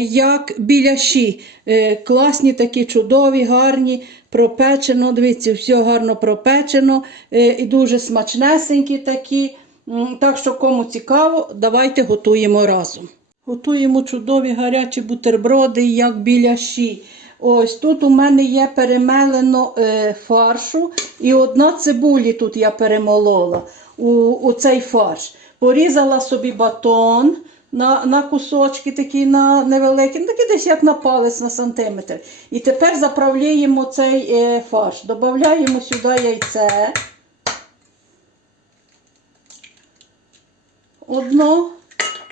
як біляші. Е, класні такі чудові, гарні пропечено. Дивіться, все гарно пропечено е, і дуже смачнесенькі такі. Так що, кому цікаво, давайте готуємо разом. Готуємо чудові гарячі бутерброди, як біляші. Ось тут у мене є перемелено е, фаршу, і одна цибулі тут я перемолола у, у цей фарш. Порізала собі батон на, на кусочки такі на невеликі, ну, такі десь як на палець на сантиметр. І тепер заправляємо цей е, фарш. Додаємо сюди яйце. Одно.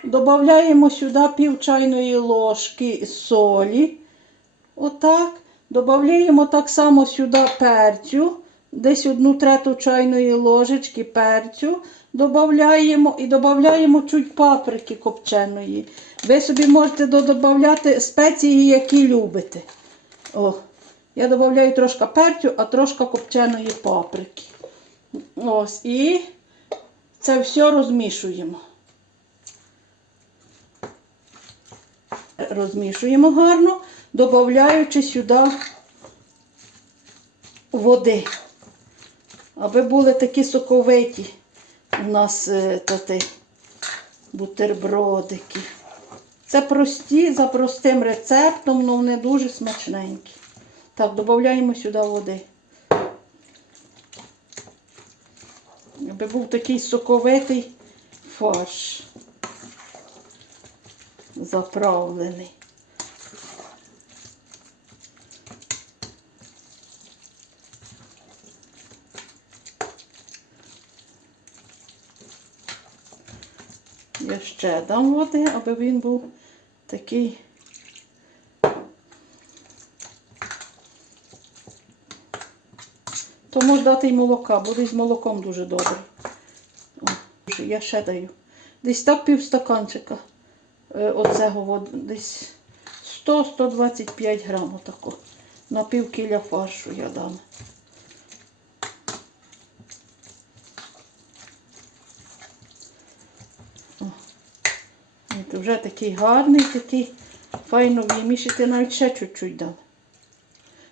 Додаємо сюди пів чайної ложки солі. Отак. Додаємо так само сюди перцю. Десь одну трету чайної ложечки перцю. Додаємо і додаємо чуть паприки копченої. Ви собі можете додати спеції, які любите. О, я додаю трошки перцю, а трошки копченої паприки. Ось, і це все розмішуємо. Розмішуємо гарно, додаючи сюди води, аби були такі соковиті у нас е, бутербродики. Це прості, за простим рецептом, але вони дуже смачненькі. Так, додаємо сюди води. Аби був такий соковитий фарш. Заправлений. Я ще дам води, аби він був такий. То можна дати й молока, буде з молоком дуже добре. О, я ще даю. Десь так півстаканчика е, оцего десь 100-125 грам отако. На пів кіля фаршу я дам. Вже такий гарний, такий файно вимішити, навіть ще чуть-чуть дам.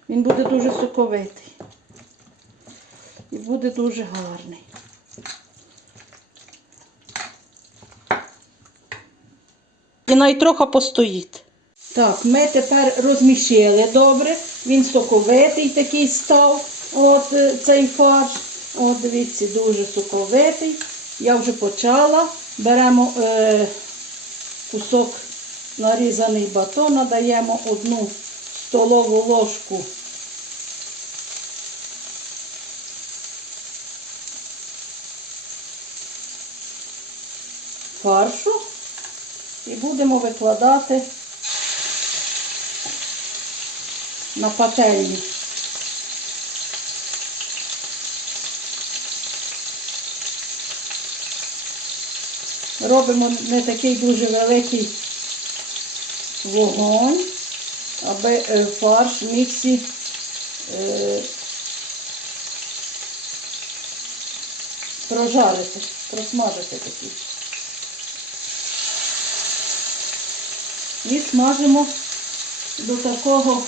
Він буде дуже соковитий. І буде дуже гарний. І навіть трохи постоїть. Так, ми тепер розмішили добре. Він соковитий такий став. От е, цей фарш. От, дивіться, дуже соковитий. Я вже почала. Беремо е, кусок нарізаний батона, даємо одну столову ложку фаршу і будемо викладати на пательню. Робимо не такий дуже великий вогонь, аби е, фарш в міксі е, прожарити, просмажити такий. І смажимо до такого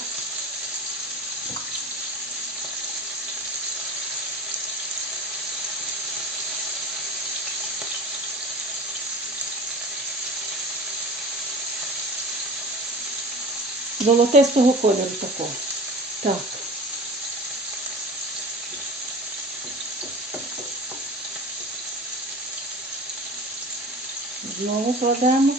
золотистого кольору такого. Так. Знову кладемо.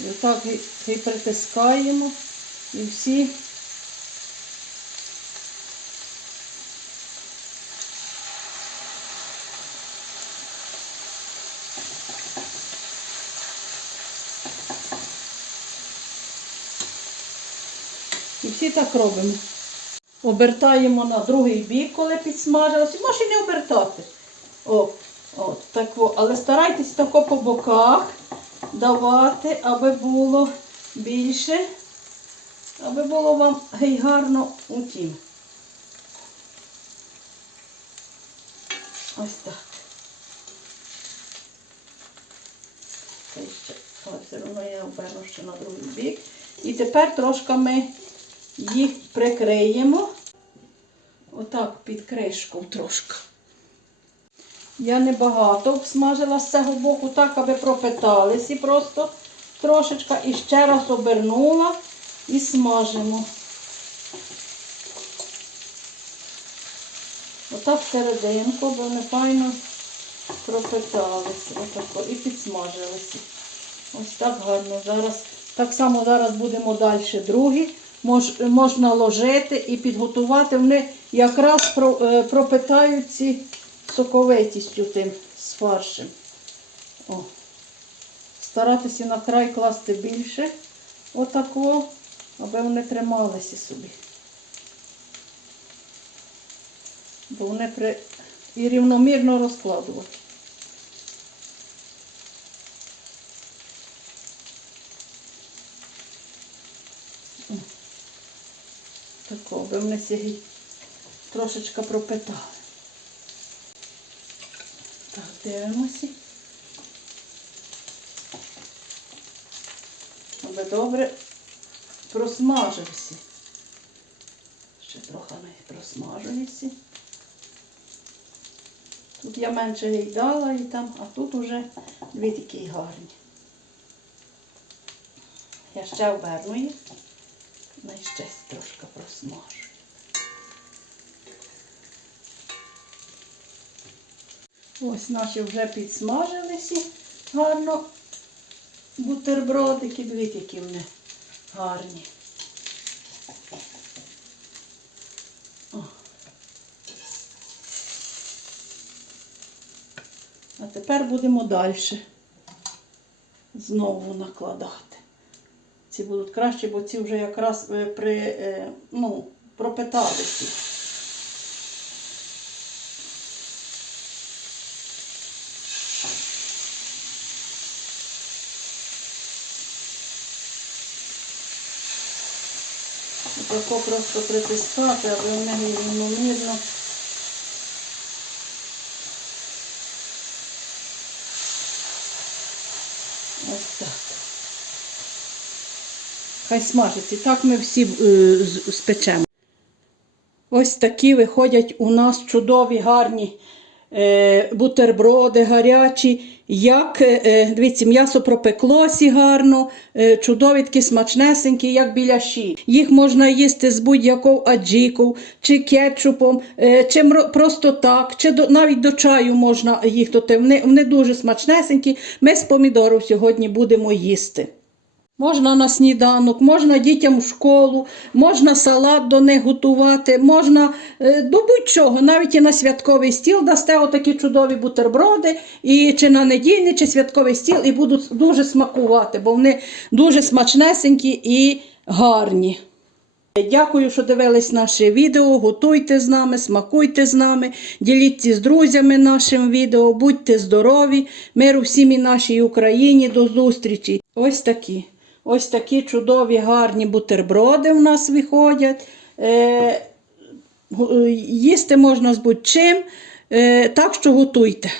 І отак і, і притискаємо і всі всі так робимо. Обертаємо на другий бік, коли підсмажилося. Може не обертати. О, от, так. Але старайтесь тако по боках давати, аби було більше, аби було вам гарно у тім. Ось так. Та ще, ось, я оберну ще на другий бік. І тепер трошки ми їх прикриємо. Отак під кришку трошки. Я небагато обсмажила з цього боку, так, аби пропитались і просто трошечка. І ще раз обернула і смажимо. Отак серединку, бо вони файно пропиталися. Отако, і підсмажилися. Ось так гарно. Зараз, так само зараз будемо далі другі. Мож, можна ложити і підготувати. Вони якраз е, пропитають ці соковитістю тим з фаршем. О. Старатися на край класти більше. Отако, аби вони трималися собі. Бо вони при... і рівномірно розкладувати. Тако, аби вони сіги трошечки пропитали. Так, дивимося. Аби добре просмажилися. Ще трохи не просмажилися. Тут я менше їй дала і там, а тут уже дві такі гарні. Я ще оберну їх. Ну і ще трошки просмажу. Ось наші вже підсмажилися гарно бутербродики, дивіться, які вони гарні. А тепер будемо далі знову накладати. Ці будуть краще, бо ці вже якраз е, при, е, ну, пропиталися. Отако просто притискати, аби вони рівномірно. Ось так. Хай смажиться. Так ми всі е, спечемо. Ось такі виходять у нас чудові, гарні е, бутерброди гарячі. Як, е, дивіться, м'ясо пропеклося гарно, чудові такі смачнесенькі, як біляші. Їх можна їсти з будь-якою аджікою, чи кетчупом, чи просто так, чи до, навіть до чаю можна їх. Вони, вони дуже смачнесенькі. Ми з помідорів сьогодні будемо їсти. Можна на сніданок, можна дітям в школу, можна салат до них готувати, можна е, до будь-чого, навіть і на святковий стіл дасте отакі чудові бутерброди, і чи на недільний, чи святковий стіл, і будуть дуже смакувати, бо вони дуже смачнесенькі і гарні. Дякую, що дивились наше відео. Готуйте з нами, смакуйте з нами, діліться з друзями нашим відео, будьте здорові, миру всім і нашій Україні. До зустрічі. Ось такі. Ось такі чудові, гарні бутерброди в нас виходять. Е, їсти можна з будь-чим, е, так що готуйте.